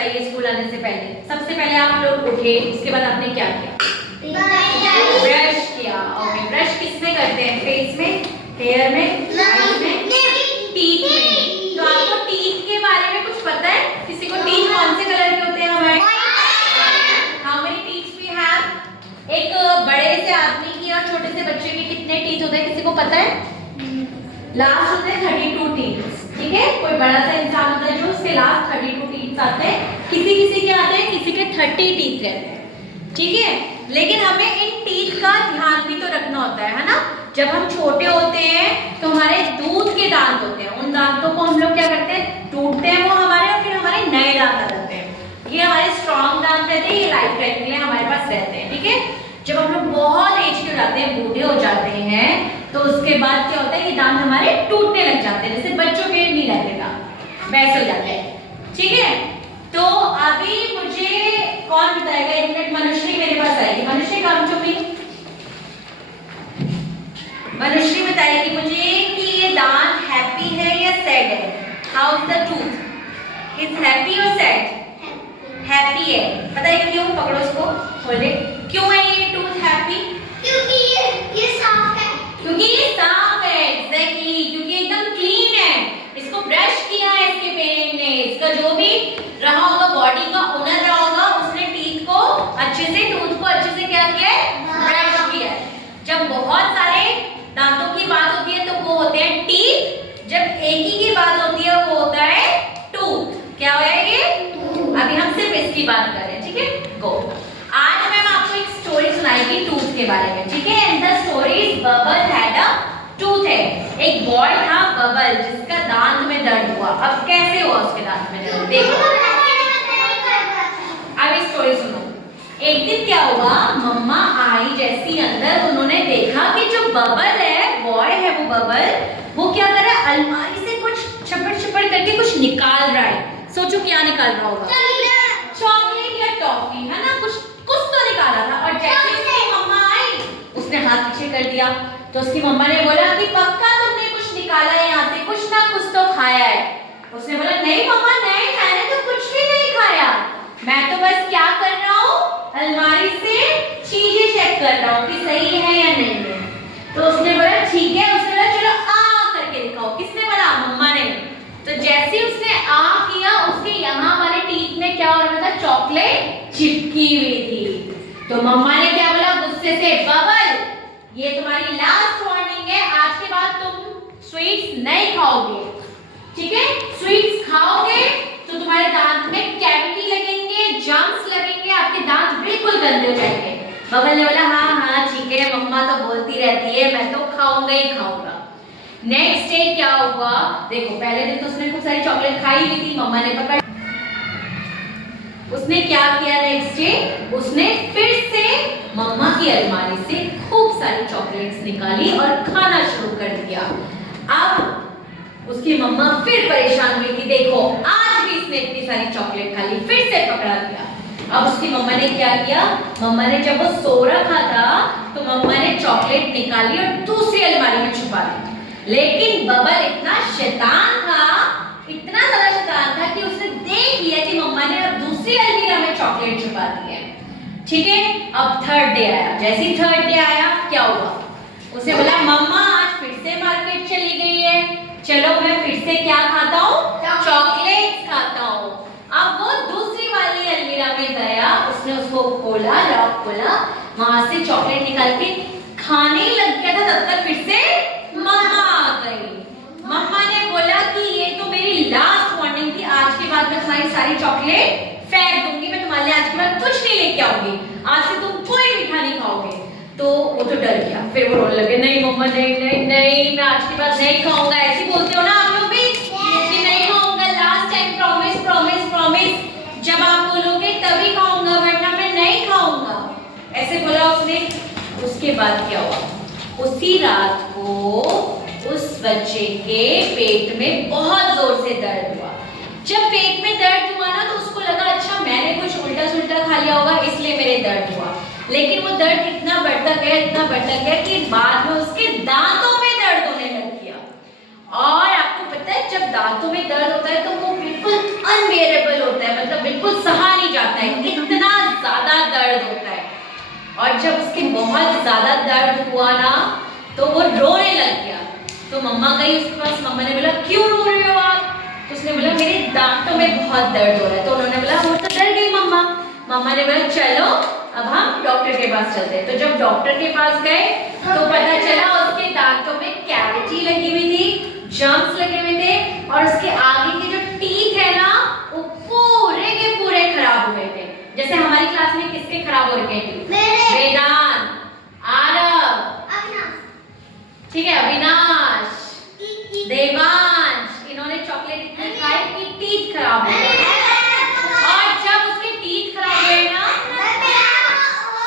बताइए स्कूल आने से पहले। सबसे पहले आप लोग उठे, उसके बाद आपने क्या किया? ब्रश किया। ओके, ब्रश किसमें करते हैं? फेस में, हेयर में, आईज में, टीथ में। तो आपको टीथ के बारे में कुछ पता है? किसी को टीथ कौन से कलर के होते हैं हमारे? How many teeth we have? एक बड़े से आदमी की और छोटे से बच्चे के कितने टीथ होते हैं किसी को पता है? लास्ट होते हैं 32 टीथ। ठीक है, कोई बड़ा सा इंसान होता है जो उसके लास्ट 32 टीथ आते हैं। किसी किसी के आते हैं, किसी के 30 टीथ रहते हैं। ठीक है, लेकिन हमें इन टीथ का ध्यान भी तो रखना होता है ना। जब हम छोटे होते हैं तो हमारे दूध के दांत होते हैं, उन दांतों को हम लोग क्या करते हैं? टूटते हैं वो हमारे, और फिर हमारे नए दांत आ जाते हैं। ये हमारे स्ट्रॉन्ग दांत रहते हैं, ये लाइफ टाइम के लिए हमारे पास रहते हैं। ठीक है, जब हम लोग बहुत एज के हो जाते हैं, बूढ़े हो जाते हैं, तो उसके बाद क्या होता है? ये दांत हमारे टूटने लग जाते हैं। जैसे बच्चों के नहीं रहते दांत, वैसे हो जाते हैं। ठीक है, तो अभी मुझे कौन बताएगा? एक मिनट, मनुश्री मेरे पास आएगी। मनुश्री काम टू मी। मनुश्री बताएगी मुझे कि ये दांत हैप्पी है या सैड है? How is the tooth? Is happy और सैड? हैप्पी है। बताइए क्यों? पकड़ो इसको, खोले। क्यों है ये टूथ हैप्पी? क्योंकि ये साफ है। क्योंकि ये साफ है। एग्जैक्टली, क्योंकि एकदम क्लीन है। इसको ब्रश किया है इसके पेरेंट ने। इसका जो भी रहा होगा, बॉडी का ओनर रहा होगा, उसने टीथ को अच्छे से, टूथ को अच्छे से क्या किया है? ब्रश किया है। जब बहुत सारे दांतों की बात होती है तो वो होते हैं टीथ। जब एक ही की बात होती है वो होता है टूथ। क्या है ये? अभी हम सिर्फ इसकी बात कर रहे हैं। ठीक है, गो। आज मैम आपको एक स्टोरी सुनाएगी टूथ के बारे में। ठीक है, and the story is bubble had a tooth है। एक बॉय था बबल, जिसका दांत में दर्द हुआ। अब कैसे हुआ उसके दांत में दर्द? देखो, अब स्टोरी सुनो। एक दिन क्या हुआ, मम्मा आई जैसी अंदर, उन्होंने देखा कि जो बबल है, बॉय है वो बबल, वो क्या कर रहा है? अलमारी से कुछ छपड़ छपड़ करके कुछ निकाल रहा है। सोचो क्या निकाल रहा होगा? चॉकलेट या टॉफी, है ना? कुछ कुछ तो निकाला था। और जैसे उसकी मम्मा आई, उसने हाथ पीछे कर दिया। तो उसकी मम्मा ने बोला कि पक्का तुमने कुछ निकाला है यहाँ से, कुछ ना कुछ तो खाया है। उसने बोला नहीं मम्मा नहीं, मैंने तो कुछ भी नहीं खाया, मैं तो बस क्या कर रहा हूँ? अलमारी से चीजें चेक कर रहा हूँ कि सही है या नहीं है। तो उसने बोला ठीक है। उसने बोला चलो आ करके दिखाओ। किसने बोला? मम्मा ने। तो जैसे ही उसने आ किया, उसके यहाँ वाले टीथ में क्या हो रहा था? चॉकलेट चिपकी हुई थी। तो मम्मा ने क्या बोला गुस्से से? बबल, ये तुम्हारी लास्ट वार्निंग है, आज के बाद तुम स्वीट्स नहीं खाओगे। ठीक है, स्वीट्स खाओगे तो तुम्हारे दांत में कैविटी लगेंगे, जर्म्स लगेंगे, आपके दांत बिल्कुल गंदे हो जाएंगे। बबल ने बोला हाँ हाँ ठीक है, मम्मा तो बोलती रहती है, मैं तो खाऊंगा ही खाऊंगा। नेक्स्ट डे क्या हुआ देखो, पहले दिन तो उसने खूब सारी चॉकलेट खाई हुई थी, मम्मा ने पकड़। उसने क्या किया नेक्स्ट डे? उसने फिर से मम्मा की अलमारी से खूब सारी चॉकलेट्स निकाली और खाना शुरू कर दिया। अब उसकी मम्मा फिर परेशान हुई कि देखो आज भी इसने इतनी सारी चॉकलेट खा ली, फिर से पकड़ा दिया। अब उसकी मम्मा ने क्या किया? मम्मा ने जब वो सो रखा था तो मम्मा ने चॉकलेट निकाली और दूसरी अलमारी में छुपा दी। लेकिन बबल इतना शैतान था, इतना ज्यादा शैतान था कि उसने देख लिया कि मम्मा ने अब दूसरी अलमीरा में चॉकलेट छुपा दी है। ठीक है, अब थर्ड डे आया। जैसे ही थर्ड डे आया क्या हुआ? उसने बोला मम्मा आज फिर से मार्केट चली गई है, चलो मैं फिर से क्या खाता हूँ? चॉकलेट खाता हूँ। अब वो दूसरी वाली अलमीरा में गया, उसने उसको खोला, लॉक खोला, वहां से चॉकलेट निकाल के खाने ही लग गया था, तब तक फिर से मम्मा आ गई। मम्मा ने बोला कि ये तो मेरी लास्ट वार्निंग थी, आज के बाद मैं तुम्हारी सारी चॉकलेट फेंक दूंगी, मैं तुम्हारे लिए आज के बाद कुछ नहीं लेके आऊंगी, आज से तुम कोई मीठा नहीं खाओगे। तो वो तो डर गया, फिर वो रोने लगे, नहीं मम्मा नहीं नहीं नहीं, मैं आज के बाद नहीं खाऊंगा। ऐसे बोलते हो ना आप लोग भी कि नहीं खाऊंगा, last time promise promise promise, जब आप बोलोगे तभी खाऊंगा वरना मैं नहीं खाऊंगा, ऐसे बोला उसने। उसके बाद क्या हुआ? उसी रात को उस बच्चे के पेट में बहुत जोर से दर्द हुआ। जब पेट में दर्द हुआ ना तो उसको लगा अच्छा मैंने कुछ उल्टा सुल्टा खा लिया होगा इसलिए मेरे दर्द हुआ। लेकिन वो दर्द इतना बढ़ता गया, इतना बढ़ता गया कि बाद में उसके दांतों में दर्द होने लग गया। और आपको पता है जब दांतों में दर्द होता है तो वो बिल्कुल अनबेरेबल होता है, मतलब बिल्कुल सहा नहीं जाता है, इतना ज्यादा दर्द होता है। और जब उसके बहुत ज्यादा दर्द हुआ ना तो वो रोने लग गया। तो मम्मा गई उसके पास, मम्मा ने बोला क्यों रो रहे हो आप? तो उसने बोला मेरे दांतों में बहुत दर्द हो रहा है। तो उन्होंने बोला वो तो डर गई मम्मा। मम्मा ने बोला चलो अब हम डॉक्टर के पास चलते हैं। तो जब डॉक्टर के पास गए तो पता चला उसके दांतों में कैविटी लगी हुई थी, जर्म्स लगे हुए थे और उसके आगे के जो टीथ है ना वो पूरे के पूरे खराब हुए थे। जैसे हमारी क्लास में किसके खराब हो रखे थे? वेदांत, आरव, ठीक है, अविनाश, देवांश, इन्होंने चॉकलेट इतनी खाई कि टीथ खराब हो गए। और जब उसके टीथ खराब हुए ना,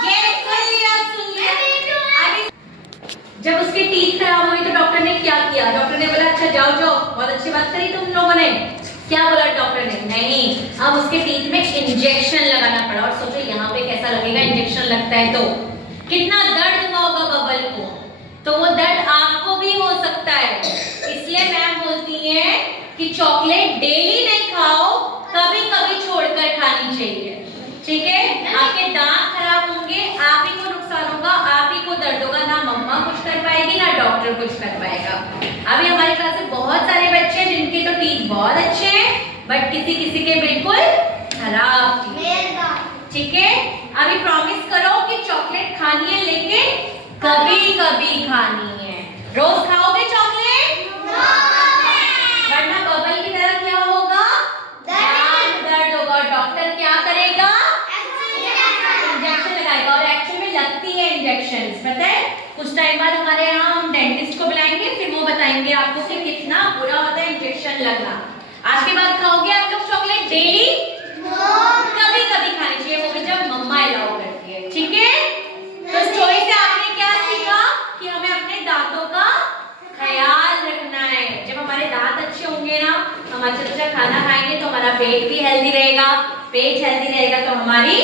ये सुन लिया अभी जब उसके टीथ खराब हुए तो डॉक्टर ने क्या किया? डॉक्टर ने बोला अच्छा जाओ जाओ, बहुत अच्छी बात करी तुम लोगों ने। क्या बोला डॉक्टर ने? नहीं, अब उसके टीथ में इंजेक्शन लगाना पड़ा। और सोचो यहाँ पे कैसा लगेगा इंजेक्शन लगता है तो कितना दर्द हुआ होगा बबल को। तो वो दर्द आपको भी हो सकता है, इसलिए मैम बोलती है कि चॉकलेट डेली नहीं खाओ, कभी कभी छोड़कर खानी चाहिए, ठीक है? आपके दांत खराब होंगे, आप ही को नुकसान होगा, आप ही को दर्द होगा, ना मम्मा कुछ कर पाएगी ना डॉक्टर कुछ कर पाएगा। अभी हमारी क्लास में बहुत सारे बच्चे हैं जिनके तो टीथ बहुत अच्छे हैं बट किसी किसी के बिल्कुल खराब टीथ, ठीक है? अभी प्रॉमिस करो कि चॉकलेट खानी है लेकिन कभी कभी खानी है। रोज खाओगे चॉकलेट? वरना बबल की तरह क्या होगा? दर्द होगा। डॉक्टर क्या करेगा? इंजेक्शन लगाएगा। और एक्चुअल में लगती है इंजेक्शन, पता है? कुछ टाइम बाद हमारे यहाँ हम डेंटिस्ट को बुलाएंगे, फिर वो बताएंगे आपको कि कितना बुरा होता है इंजेक्शन लगना। आज के बाद खाओगे आप लोग चॉकलेट डेली? कभी कभी खानी चाहिए, वो भी जब मम्मा अलाउ करती है, ठीक है? तो स्टोरी से आपने क्या सीखा कि हमें अपने दांतों का ख्याल रखना है। जब हमारे दांत अच्छे होंगे ना, हम अच्छा खाना खाएंगे तो हमारा पेट भी हेल्दी रहेगा, पेट हेल्दी रहेगा तो हमारी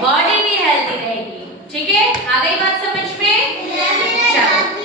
बॉडी भी हेल्दी रहेगी, ठीक है? आ गई बात समझ में? चलो।